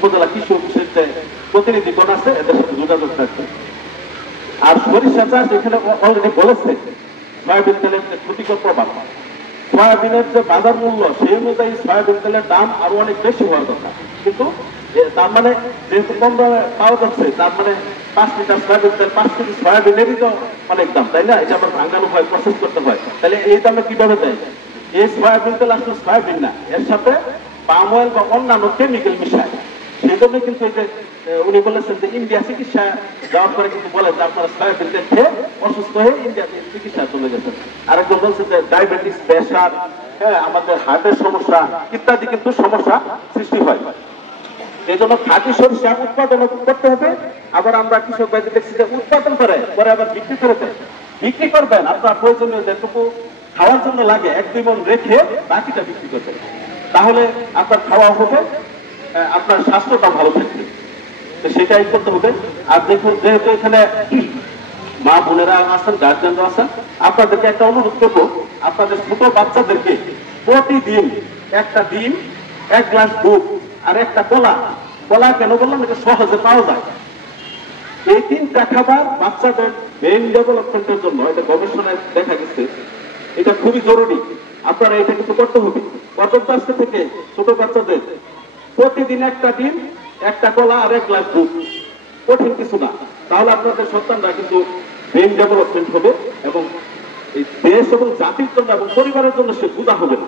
উপজেলা কৃষি অফিসের যে প্রতিনিধিগণ আছে এদের সাথে যোগাযোগ থাকবে। আর সরিষা চাষ এখানে অলরেডি বলেছে সয়াবিন তেলের যে ক্ষতিকর প্রভাব, সয়াবিনের যে বাজার মূল্য সেই অনুযায়ী সয়াবিন তেলের দাম আরো অনেক বেশি হওয়ার কথা, কিন্তু তার মানে যেহেতু কম দামে পাওয়া যাচ্ছে তার মানে 5 লিটার সয়াবিন তেল 5 কেজি সয়াবিনেরই তো অনেক দাম, তাই না? এটা আবার ভাঙানো হয়, প্রসেস করতে হয়, তাহলে এই দামে কিভাবে দেয়? এই সয়াবিন তেল আসলে সয়াবিন না, এর সাথে পাম অয়েল বা অন্যান্য কেমিক্যাল মিশায়। সেই জন্য কিন্তু এই যে উনি বলেছেন যে ইন্ডিয়া চিকিৎসা যাওয়ার পরে কিন্তু বলে যে আপনারা সয়াবিন তেল খেয়ে অসুস্থ হয়ে ইন্ডিয়াতে চিকিৎসা চলে গেছেন। আরেকজন বলছে যে ডায়াবেটিস, প্রেশার, হ্যাঁ আমাদের হার্টের সমস্যা ইত্যাদি কিন্তু সমস্যা সৃষ্টি হয়। এই জন্য খাঁটি সরিষা উৎপাদন করতে হবে। আবার আমরা কৃষক ভাইদের দেখছি যে উৎপাদন করে পরে আবার বিক্রি করে দেয়। বিক্রি করবেন আপনার প্রয়োজনীয় যেটুকু খাওয়ার জন্য লাগে 1-2 মণ রেখে বাকিটা বিক্রি করবেন, তাহলে আপনার খাওয়া হবে, আপনার স্বাস্থ্যটা ভালো থাকবে, সেটাই করতে হবে। আর দেখুন যেহেতু এখানে মা বোনেরা আছেন, গার্জিয়ানরা আছেন, আপনাদেরকে একটা অনুরোধ করবো, আপনাদের ছোট বাচ্চাদেরকে প্রতিদিন একটা ডিম, 1 গ্লাস দুধ আর একটা কলা, কলা কেন বললাম, এটা সহজে পাওয়া যায়, এই 3টা খাবার বাচ্চাদের ব্রেন ডেভেলপমেন্টের জন্য এটা গবেষণায় দেখা গেছে এটা খুবই জরুরি। আপনারা এটা কিন্তু করতে হবে। প্রথম আজকে থেকে ছোট বাচ্চাদের প্রতিদিন একটা ডিম, একটা কলা আর 1 গ্লাস দুধ, কঠিন কিছু না, তাহলে আপনাদের সন্তানরা কিন্তু ব্রেন ডেভেলপমেন্ট হবে এবং এই দেশ এবং জাতির জন্য এবং পরিবারের জন্য সে বুঝা হবে না।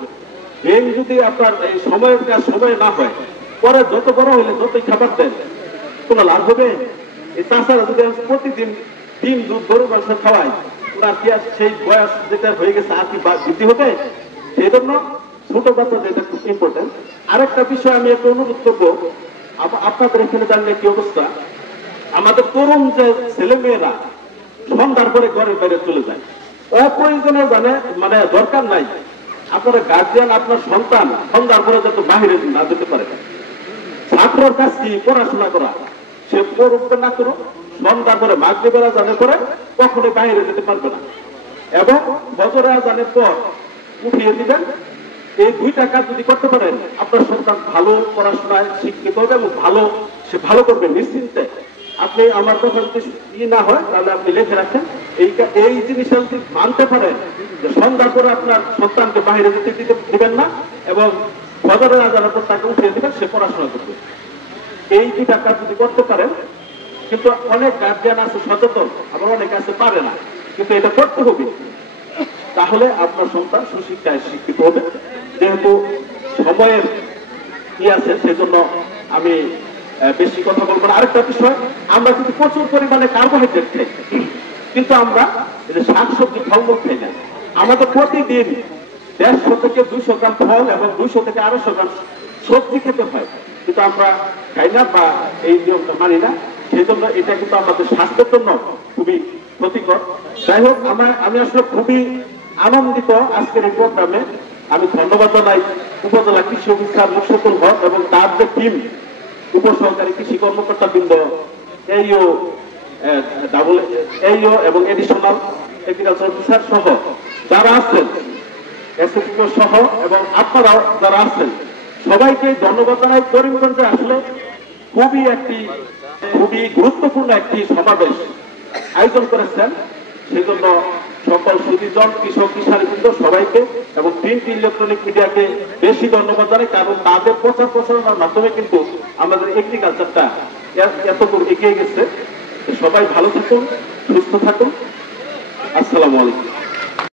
ব্রেন যদি আপনার এই সময়ের কাজ সময় না হয়, পরে যত বড় হলে যতই খাবার দেন কোনো লাভ হবে? এই তাছাড়া যদি প্রতিদিন ডিম, দুধ, গরু মাংস খাওয়াই, ওনার কি আর সেই বয়স যেটা হয়ে গেছে আর কি বৃদ্ধি হবে? সেই জন্য ছোট বাচ্চাদের এটা খুব ইম্পর্টেন্ট। আরেকটা বিষয় আমি একটু অনুরোধ করবো, আপনাদের এখানে জানলে কি অবস্থা, আমাদের তরুণ যে ছেলে মেয়েরা সন্ধ্যার পরে ঘরের বাইরে চলে যায়, অপ্রয়োজনে মানে দরকার নাই, আপনারা গার্জিয়ান আপনার সন্তান সন্ধ্যার পরে যাতে বাহিরে না যেতে পারে। ছাত্রের কাজ কি পড়াশোনা করা, সে পড়তে না করুক, সন্ধ্যার পরে মাগরিবের আজানের পরে কখনো বাইরে যেতে পারবে না, এবং ফজরের আজানের পর উঠিয়ে দিবেন। এই 2টা কাজ যদি করতে পারেন, আপনার সন্তান ভালো পড়াশোনায় শিক্ষিত হবে এবং সে ভালো করবে নিশ্চিন্তে। আপনি আমার কথা যদি না হয় তাহলে আপনি লিখে রাখেন, এই জিনিসটা যদি মানতে পারেন যে সন্ধ্যার পরে আপনার সন্তানকে বাইরে যেতে দিবেন না এবং ফজরের আজানের পর তাকে উঠিয়ে দিবেন, সে পড়াশোনা করবে। এই 2টা কাজ যদি করতে পারেন, কিন্তু অনেক গার্জিয়ান আছে সচেতন, আবার অনেকে আছে পারে না, কিন্তু এটা করতে হবে, তাহলে আপনার সন্তান সুশিক্ষায় শিক্ষিত হবে। যেহেতু সময়ের কি আছে সেজন্য আমি বেশি কথা বলবো না। আরেকটা বিষয়, আমরা কিন্তু প্রচুর পরিমাণে কার্বোহাইড্রেট খাই, কিন্তু আমরা শাকসবজি ফলমূল খাই না। আমাদের প্রতিদিন 150 থেকে 200 গ্রাম ফল এবং 200 থেকে 250 গ্রাম সবজি খেতে হয়, কিন্তু আমরা খাই না বা এই নিয়মটা মানি না। সেই জন্য এটা কিন্তু আমাদের স্বাস্থ্যের জন্য খুবই ক্ষতিকর। যাই হোক, আমি আসলে খুবই আনন্দিত আজকের এই প্রোগ্রামে। আমি ধন্যবাদ জানাই উপজেলা কৃষি অফিসার মুশফিকুল হক এবং তার যে টিম, উপসহকারী কৃষি কর্মকর্তা বৃন্দ, এইও এবং এডিশনাল এগ্রিকালচার অফিসার সহ যারা আছেন, এসএসপিও সহ এবং আপনারাও যারা আছেন, সবাইকে ধন্যবাদ জানাই। করিমগঞ্জে আসলে খুবই গুরুত্বপূর্ণ একটি সমাবেশ আয়োজন করেছেন, সেজন্য সকল সুধীজন কৃষক কিষাণবৃন্দ সবাইকে এবং প্রিন্ট ইলেকট্রনিক মিডিয়াকে বেশি ধন্যবাদ জানাই, কারণ তাদের প্রচার প্রচারণার মাধ্যমে কিন্তু আমাদের এগ্রিকালচারটা এতদূর এগিয়ে গেছে। সবাই ভালো থাকুন, সুস্থ থাকুন। আসসালামু আলাইকুম।